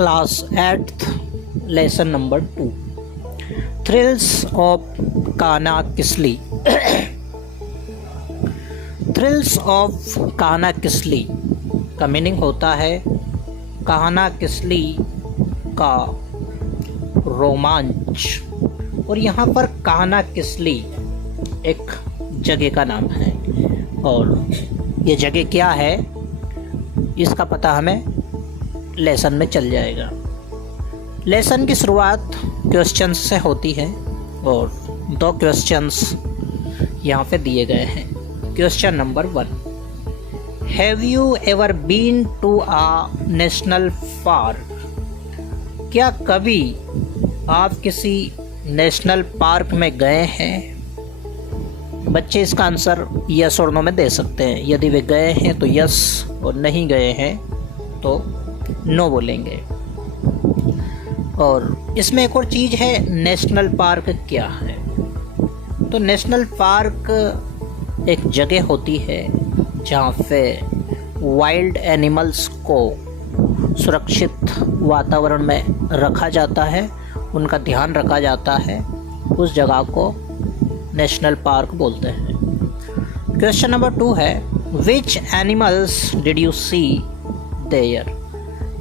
Class 8th lesson number 2 Thrills of Kanakisli Thrills of Kanakisli का meaning होता है कानाकिस्ली का रोमांच। और यहाँ पर कानाकिस्ली एक जगह का नाम है और ये जगह क्या है इसका पता हमें लेसन में चल जाएगा। लेसन की शुरुआत क्वेश्चंस से होती है और 2 क्वेश्चंस यहाँ पे दिए गए हैं। Question number 1, have you ever been to a national park? क्या कभी आप किसी नेशनल पार्क में गए हैं? बच्चे इसका आंसर यस और नो में दे सकते हैं। यदि वे गए हैं तो यस और नहीं गए हैं तो नो बोलेंगे। और इसमें एक और चीज़ है, नेशनल पार्क क्या है? तो नेशनल पार्क एक जगह होती है जहाँ पे वाइल्ड एनिमल्स को सुरक्षित वातावरण में रखा जाता है, उनका ध्यान रखा जाता है। उस जगह को नेशनल पार्क बोलते हैं। क्वेश्चन नंबर 2 है, which animals did you see there?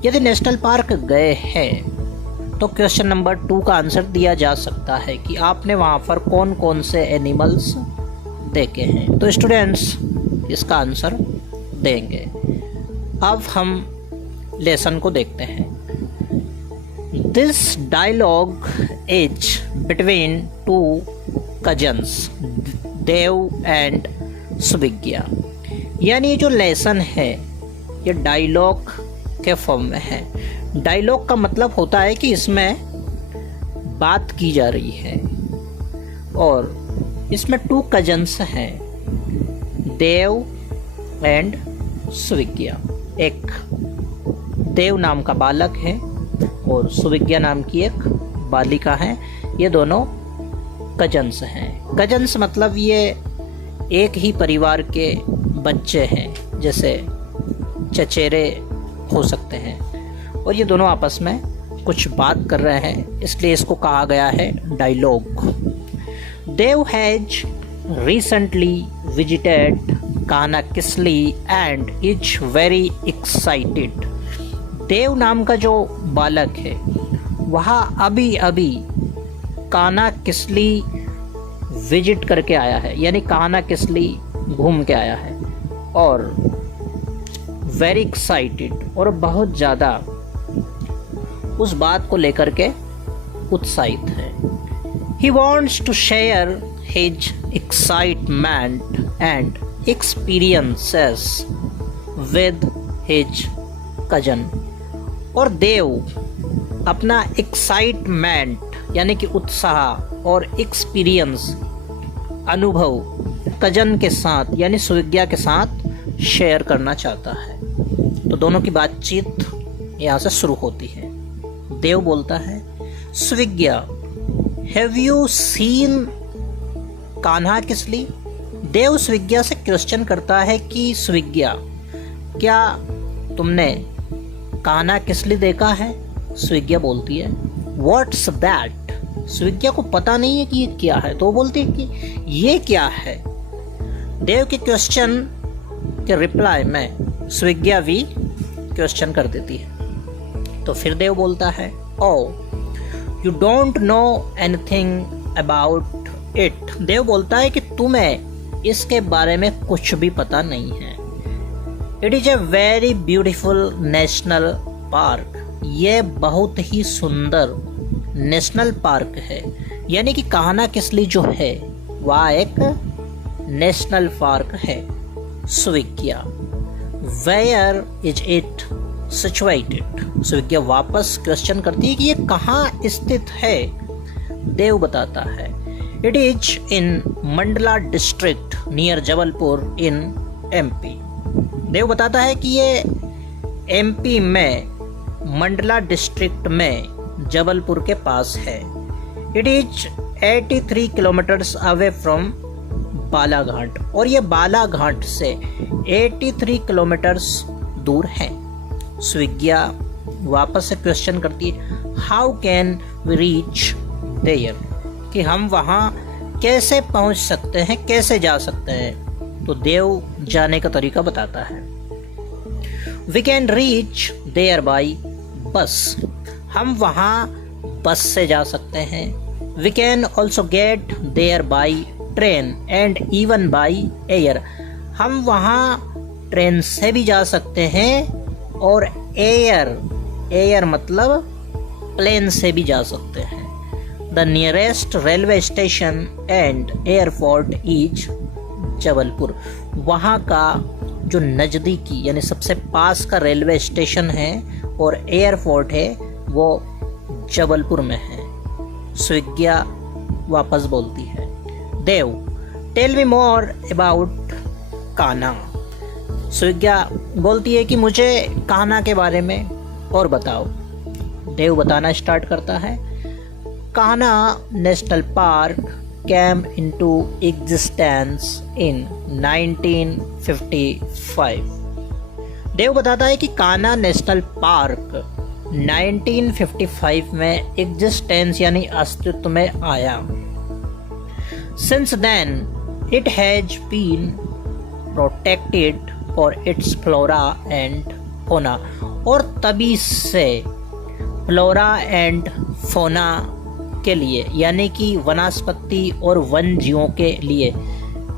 यदि नेशनल पार्क गए हैं तो क्वेश्चन नंबर 2 का आंसर दिया जा सकता है कि आपने वहाँ पर कौन कौन से एनिमल्स देखे हैं। तो स्टूडेंट्स इसका आंसर देंगे। अब हम लेसन को देखते हैं। This dialogue is between 2 cousins Dev and Suvigya. यानी ये जो लेसन है ये डायलॉग के फॉर्म में है। डायलॉग का मतलब होता है कि इसमें बात की जा रही है और इसमें 2 कजन्स हैं, देव एंड सुविज्ञा। एक देव नाम का बालक है और सुविज्ञा नाम की एक बालिका है। ये दोनों कजन्स हैं। कजन्स मतलब ये एक ही परिवार के बच्चे हैं, जैसे चचेरे हो सकते हैं। और ये दोनों आपस में कुछ बात कर रहे हैं, इसलिए इसको कहा गया है dialogue. Dev has recently visited कानाकिस्ली and is very excited. Dev नाम का जो बालक है वह अभी अभी कानाकिस्ली विजिट करके आया है, यानी कानाकिस्ली घूम के आया है और वेरी एक्साइटेड और बहुत ज़्यादा उस बात को लेकर के उत्साहित है। He wants to share his excitement and experiences with his cousin. और देव अपना एक्साइटमेंट यानी कि उत्साह और एक्सपीरियंस अनुभव कजन के साथ यानी सुविज्ञा के साथ शेयर करना चाहता है। तो दोनों की बातचीत यहाँ से शुरू होती है। देव बोलता है, सुविज्ञा हैव यू सीन कान्हाकिस्ली? देव सुविज्ञा से क्वेश्चन करता है कि सुविज्ञा क्या तुमने कान्हाकिस्ली देखा है? सुविज्ञा बोलती है, व्हाट्स दैट? सुविज्ञा को पता नहीं है कि ये क्या है, तो वो बोलती है कि ये क्या है। देव के क्वेश्चन के रिप्लाई में सुविज्ञा भी क्वेश्चन कर देती है। तो फिर देव बोलता है, oh you don't know anything about it. Dev बोलता है कि तुम्हें इसके बारे में कुछ भी पता नहीं है। It is a very beautiful national park. ये बहुत ही सुंदर नेशनल पार्क है, यानी कि कानाकिस्ली जो है वह एक नेशनल पार्क है। सुविज्ञा वेयर इज इट सिचुएटेड? सुविज्ञा वापस क्वेश्चन करती है कि ये कहाँ स्थित है। देव बताता है, it is in Mandla district near Jabalpur in MP. Dev बताता है कि ये एमपी में मंडला डिस्ट्रिक्ट में जबलपुर के पास है। It is 83 kilometres away from Balaghat, और ये बालाघाट से 83 किलोमीटर्स दूर है। सुविज्ञा वापस से क्वेश्चन करती है, how can we reach there, कि हम वहाँ कैसे पहुँच सकते हैं, कैसे जा सकते हैं। तो देव जाने का तरीका बताता है। We can reach there by bus, हम वहाँ बस से जा सकते हैं। We can also get there by train and even by air, हम वहाँ ट्रेन से भी जा सकते हैं और एयर मतलब प्लेन से भी जा सकते हैं। The nearest railway station and airport is Jabalpur, वहाँ का जो नज़दीकी यानी सबसे पास का रेलवे स्टेशन है और एयरपोर्ट है वो जबलपुर में है। स्विग्या वापस बोलती है, Dev tell me more about Kanha. Suvigya बोलती है कि मुझे कान्हा के बारे में और बताओ। देव बताना स्टार्ट करता है, Kanha national park came into existence in 1955। देव बताता है कि कान्हा नेशनल पार्क 1955 में एग्जिस्टेंस यानी अस्तित्व में आया। Since then it has been protected for its flora and fauna, और तभी से फ्लोरा एंड फोना के लिए यानी कि वनस्पति और वन जीवों के लिए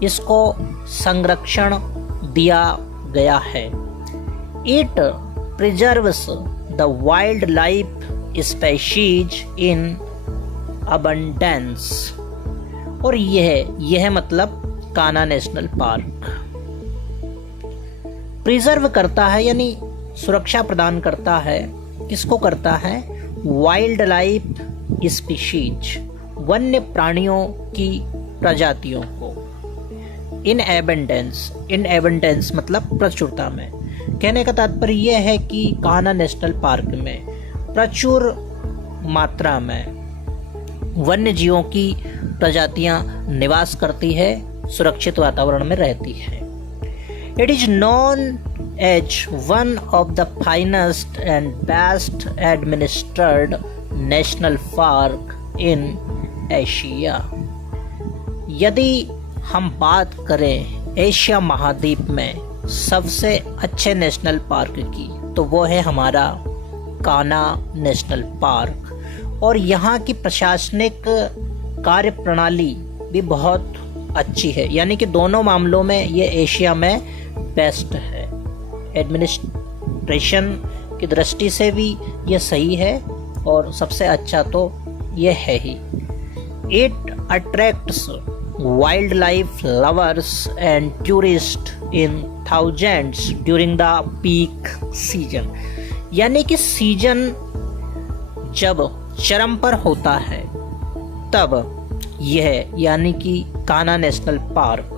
इसको संरक्षण दिया गया है। It preserves the wild life species in abundance, और यह मतलब कान्हा नेशनल पार्क प्रिजर्व करता है यानी सुरक्षा प्रदान करता है। किसको करता है? वाइल्ड लाइफ स्पीशीज, वन्य प्राणियों की प्रजातियों को। इन एबंडेंस मतलब प्रचुरता में। कहने का तात्पर्य यह है कि कान्हा नेशनल पार्क में प्रचुर मात्रा में वन्य जीवों की प्रजातियां निवास करती है, सुरक्षित वातावरण में रहती है। It is known as one of the finest and best administered national park in Asia. यदि हम बात करें एशिया महाद्वीप में सबसे अच्छे नेशनल पार्क की, तो वो है हमारा कान्हा नेशनल पार्क। और यहाँ की प्रशासनिक कार्य प्रणाली भी बहुत अच्छी है, यानी कि दोनों मामलों में ये एशिया में बेस्ट है। एडमिनिस्ट्रेशन की दृष्टि से भी ये सही है और सबसे अच्छा तो ये है ही। It attracts wildlife lovers and tourist in thousands during the peak season, यानी कि सीजन जब चरम पर होता है तब यह यानी कि Kanha national park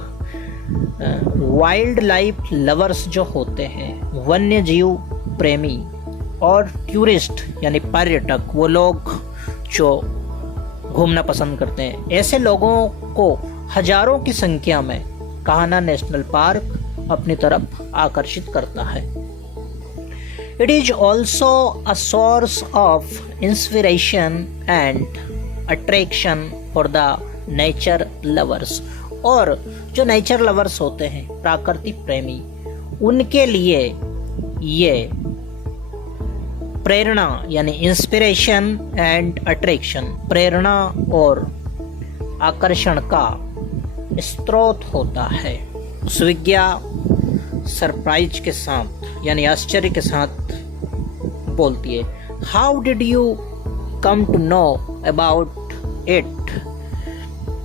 wild life lovers जो होते हैं, वन्य जीव प्रेमी और टूरिस्ट यानी पर्यटक, वो लोग जो घूमना पसंद करते हैं, ऐसे लोगों को हजारों की संख्या में कान्हा नेशनल पार्क अपनी तरफ आकर्षित करता है। It is also a source of inspiration and attraction for the nature lovers, और जो नेचर लवर्स होते हैं, प्राकृतिक प्रेमी, उनके लिए ये प्रेरणा यानी इंस्पिरेशन एंड अट्रैक्शन, प्रेरणा और आकर्षण का स्रोत होता है। स्विग्या सरप्राइज के साथ यानी आश्चर्य के साथ बोलती है, how did you come to know about it.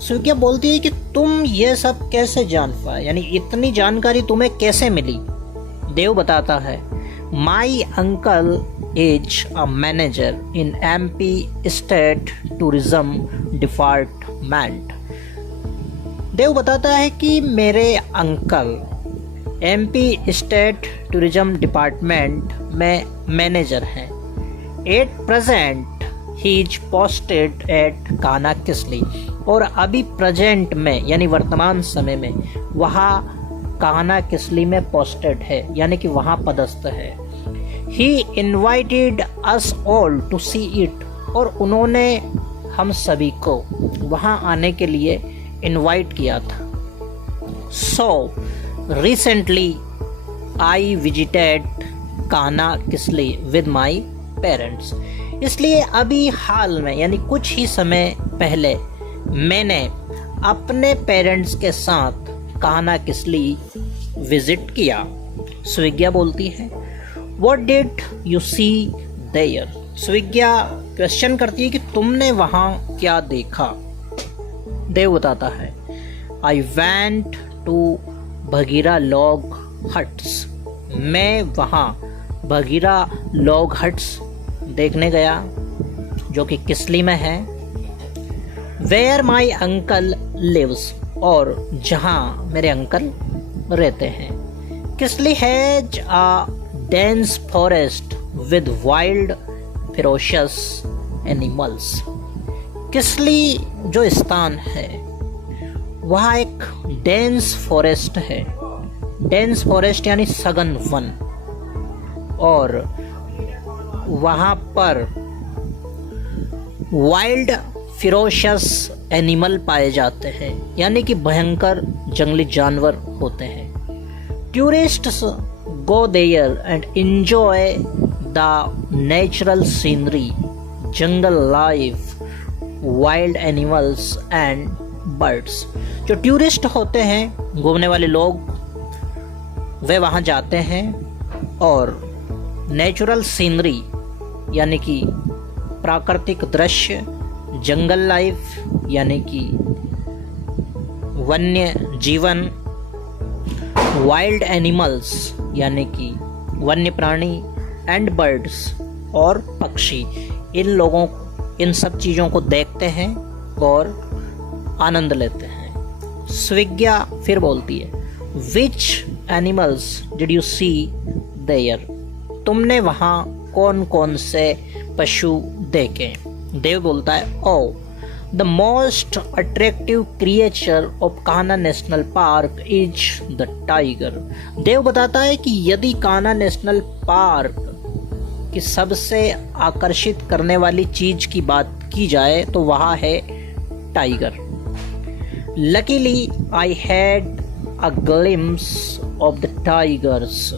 Suvigya बोलती है कि तुम ये सब कैसे जान पाए, यानी इतनी जानकारी तुम्हें कैसे मिली। देव बताता है, my uncle is a manager in MP state tourism department. Dev बताता है कि मेरे uncle MP state tourism department में मैनेजर हैं। At present he is posted at Kanha Kisli, और अभी प्रेजेंट में यानी वर्तमान समय में वहाँ कान्हा किसली में पोस्टेड है, यानी कि वहाँ पदस्थ है। He invited us all to see it, और उन्होंने हम सभी को वहाँ आने के लिए इनवाइट किया था। So recently I visited Kanha Kisli with my parents. इसलिए अभी हाल में यानी कुछ ही समय पहले मैंने अपने पेरेंट्स के साथ कान्हा किसली विजिट किया। स्विग्या बोलती है what did you see there. Suvigya question करती है कि तुमने वहाँ क्या देखा। देव बताता है I went to Bagheera log huts. मैं वहाँ भगीरा लॉग हट्स देखने गया जो कि किसली में है। वेयर माई अंकल लिव्स, और जहाँ मेरे अंकल रहते हैं। Kisli has a dense forest with wild ferocious animals. Kisli जो स्थान है वहाँ एक डेंस फॉरेस्ट है। डेंस फॉरेस्ट यानी सघन वन, और वहाँ पर वाइल्ड फिरोशियस एनिमल पाए जाते हैं, यानी कि भयंकर जंगली जानवर होते हैं। Tourists go there and enjoy the natural scenery, jungle life, wild animals and birds. जो टूरिस्ट होते हैं, घूमने वाले लोग, वे वहाँ जाते हैं और नेचुरल सीनरी यानी कि प्राकृतिक दृश्य, जंगल लाइफ यानी कि वन्य जीवन, वाइल्ड एनिमल्स यानी कि वन्य प्राणी, एंड बर्ड्स और पक्षी, इन सब चीज़ों को देखते हैं और आनंद लेते हैं। स्विग्या फिर बोलती है which animals did you see there. तुमने वहाँ कौन कौन से पशु देखे। देव बोलता है oh the most attractive creature of Kanha national park is the tiger. Dev बताता है कि यदि कान्हा नेशनल पार्क की सबसे आकर्षित करने वाली चीज की बात की जाए तो वह है tiger. Luckily I had a glimpse of the tigers.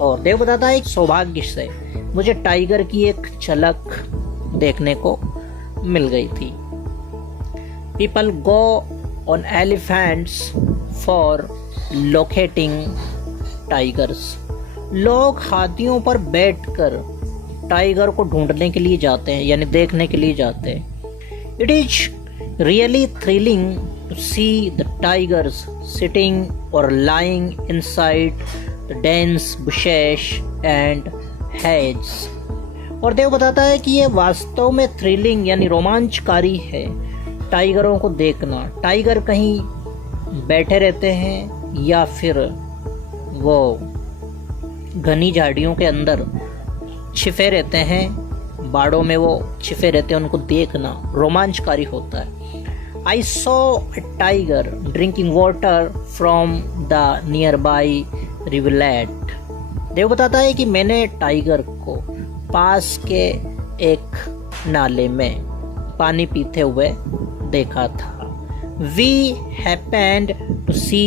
और देव बताता है सौभाग्य से मुझे टाइगर की एक झलक देखने को मिल गई थी। People go on elephants for locating tigers. लोग हाथियों पर बैठकर टाइगर को ढूंढने के लिए जाते हैं, यानी देखने के लिए जाते हैं। It is really thrilling to see the tigers sitting और lying inside the dense bushes and heads. और देव बताता है कि ये वास्तव में थ्रिलिंग यानी रोमांचकारी है टाइगरों को देखना। टाइगर कहीं बैठे रहते हैं या फिर वो घनी झाड़ियों के अंदर छिपे रहते हैं, बाड़ों में वो छिपे रहते हैं, उनको देखना रोमांचकारी होता है। I saw a tiger drinking water from the nearby rivulet. Dev बताता है कि मैंने टाइगर को पास के एक नाले में पानी पीते हुए देखा था। We happened to see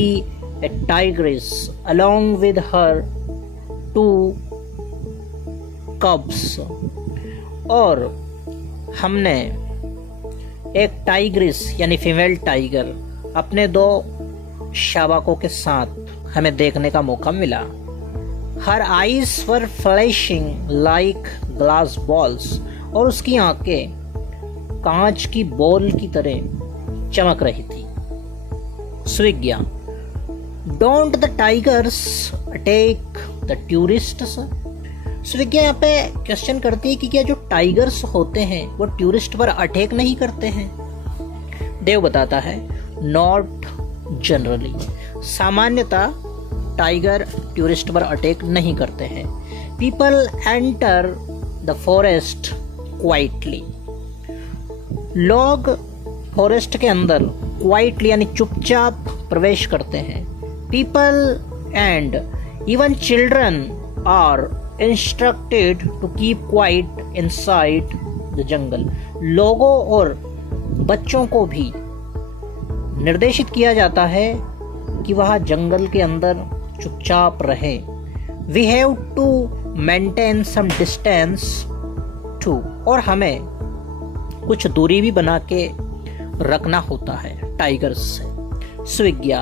a tigress along with her two cubs। और हमने एक टाइग्रेस यानी फीमेल टाइगर अपने 2 शावकों के साथ हमें देखने का मौका मिला। हर आईज वर फ्लैशिंग लाइक ग्लास बॉल्स। और उसकी आंखें कांच की बॉल की तरह चमक रही थी। Swigya don't the tigers attack the tourists. Swigya यहाँ पे क्वेश्चन करती है कि क्या जो टाइगर्स होते हैं वो टूरिस्ट पर अटैक नहीं करते हैं। देव बताता है नॉट जनरली। सामान्यतः टाइगर टूरिस्ट पर अटैक नहीं करते हैं। People enter the forest quietly. लोग फॉरेस्ट के अंदर क्वाइटली यानी चुपचाप प्रवेश करते हैं। People and even children are instructed to keep quiet inside the jungle. लोगों और बच्चों को भी निर्देशित किया जाता है कि वह जंगल के अंदर चुपचाप रहे। We have to maintain some distance too, और हमें कुछ दूरी भी बना के रखना होता है टाइगर्स से। Swigya,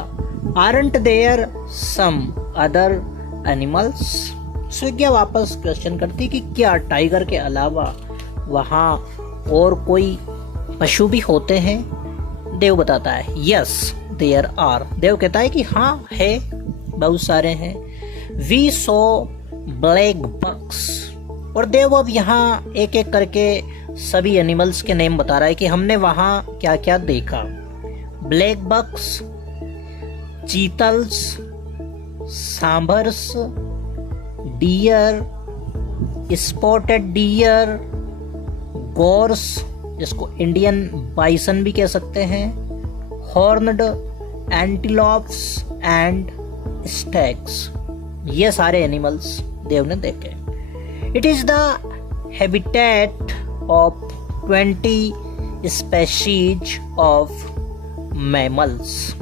aren't there some other animals? Swigya वापस क्वेश्चन करती कि क्या टाइगर के अलावा वहाँ और कोई पशु भी होते हैं? देव बताता है यस देयर आर। देव कहता है कि हाँ है, बहुत सारे हैं। वी सो ब्लैक बक्स, और देव अब यहाँ एक एक करके सभी एनिमल्स के नेम बता रहा है कि हमने वहाँ क्या क्या देखा। Black bucks, chitals, sambars, deer, spotted deer, gaurs जिसको इंडियन बाइसन भी कह सकते हैं, हॉर्नड एंटीलोप्स एंड स्टैग्स। ये सारे एनिमल्स देव ने देखे। It is the habitat of 20 species of mammals.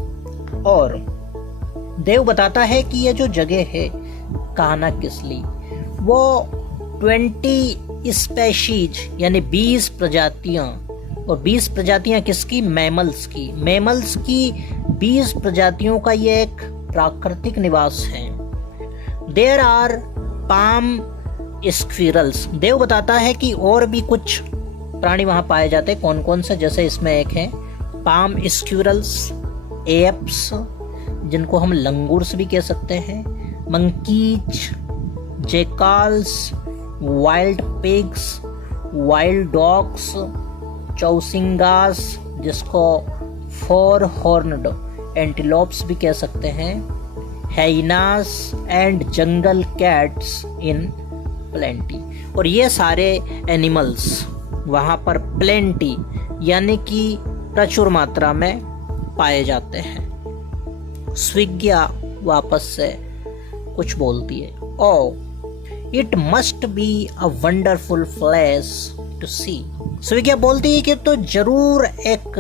और देव बताता है कि ये जो जगह है कान्हा किसली, वो 20 स्पेशीज यानी 20 प्रजातियां, और 20 प्रजातियां किसकी? मैमल्स की। मैमल्स की 20 प्रजातियों का ये एक प्राकृतिक निवास है। There are palm squirrels. Dev बताता है कि और भी कुछ प्राणी वहां पाए जाते हैं। कौन कौन से? जैसे इसमें एक है पाम स्क्विरल्स, एप्स जिनको हम लंगूर्स भी कह सकते हैं, monkeys, jackals, wild pigs, wild dogs, chousinghas जिसको फोर हॉर्नड एंटीलोप्स भी कह सकते हैं, hyenas and jungle cats in plenty. और ये सारे एनिमल्स वहाँ पर प्लेंटी यानी कि प्रचुर मात्रा में पाए जाते हैं। स्विग्या वापस से कुछ बोलती है। Oh it must be a wonderful place to see. स्विग्या बोलती है कि तो जरूर एक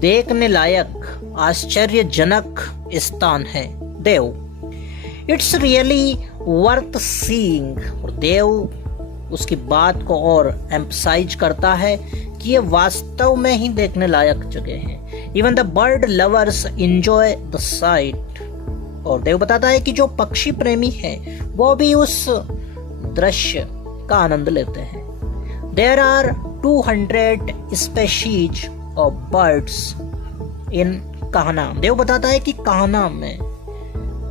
देखने लायक आश्चर्यजनक स्थान है। देव, इट्स रियली वर्थ सीइंग। और देव उसकी बात को और एम्फसाइज करता है कि ये वास्तव में ही देखने लायक जगह है। Even the bird lovers enjoy the site. और देव बताता है कि जो पक्षी प्रेमी हैं वो भी उस दृश्य का आनंद लेते हैं। There are 200 species of birds in Kanha. Dev बताता है कि कान्हा में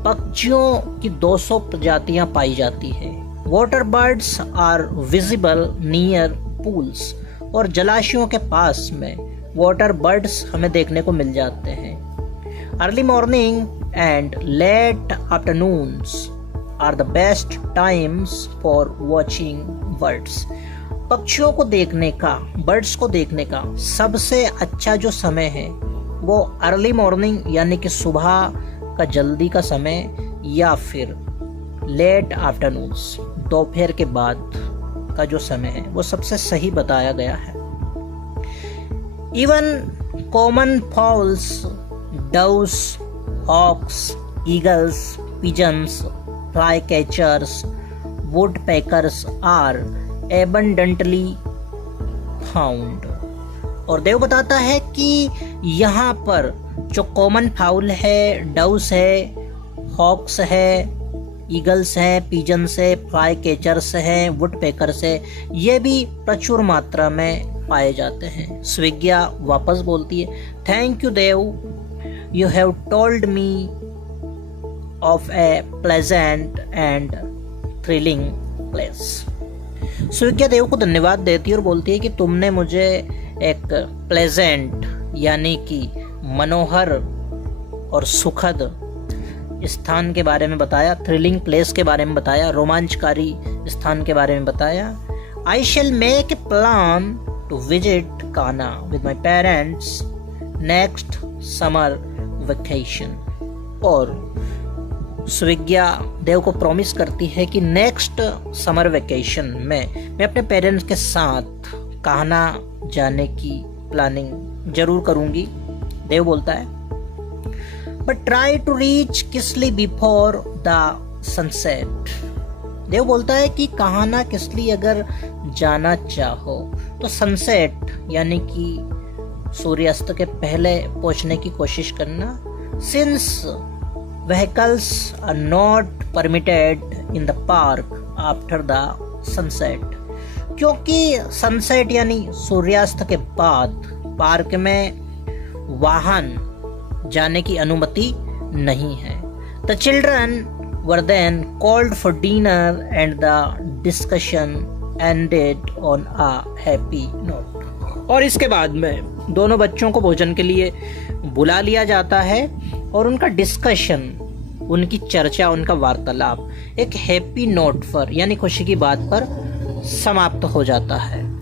पक्षियों की 200 प्रजातियां पाई जाती हैं। Water birds are visible near pools. और जलाशयों के पास में वाटर बर्ड्स हमें देखने को मिल जाते हैं। Early morning and late afternoons are the best times for watching birds. पक्षियों को देखने का, बर्ड्स को देखने का सबसे अच्छा जो समय है वो अर्ली मॉर्निंग यानी कि सुबह का जल्दी का समय, या फिर लेट आफ्टरनून्स दोपहर के बाद का जो समय है वो सबसे सही बताया गया है। Even common fowls, doves, hawks, eagles, pigeons, flycatchers, woodpeckers are abundantly found. और देव बताता है कि यहाँ पर जो कॉमन फाउल है, डव्स है, हॉक्स है, ईगल्स है, पिजन्स है, फ्लाई कैचर्स है, वुडपेकर्स है, ये भी प्रचुर मात्रा में पाए जाते हैं। स्विग्या वापस बोलती है, thank you Dev, you have told me of a pleasant and thrilling place. स्विग्या देव को धन्यवाद देती है और बोलती है कि तुमने मुझे एक प्लेजेंट यानी कि मनोहर और सुखद स्थान के बारे में बताया, थ्रिलिंग प्लेस के बारे में बताया, रोमांचकारी स्थान के बारे में बताया। I shall make a plan to visit Kanha with my parents next summer vacation. और सुविज्ञा देव को प्रॉमिस करती है कि नेक्स्ट समर वेकेशन में मैं अपने पेरेंट्स के साथ कान्हा जाने की प्लानिंग जरूर करूंगी। देव बोलता है but try to reach Kisli before the sunset. Dev बोलता है कि कान्हा किसली अगर जाना चाहो तो सनसेट यानी कि सूर्यास्त के पहले पहुंचने की कोशिश करना, since vehicles are not permitted in the park after the sunset। क्योंकि सनसेट यानी सूर्यास्त के बाद पार्क में वाहन जाने की अनुमति नहीं है। The children were then called for dinner and the discussion ended on a happy note। और इसके बाद में दोनों बच्चों को भोजन के लिए बुला लिया जाता है और उनका डिस्कशन, उनकी चर्चा, उनका वार्तालाप एक हैप्पी नोट पर यानी खुशी की बात पर समाप्त हो जाता है।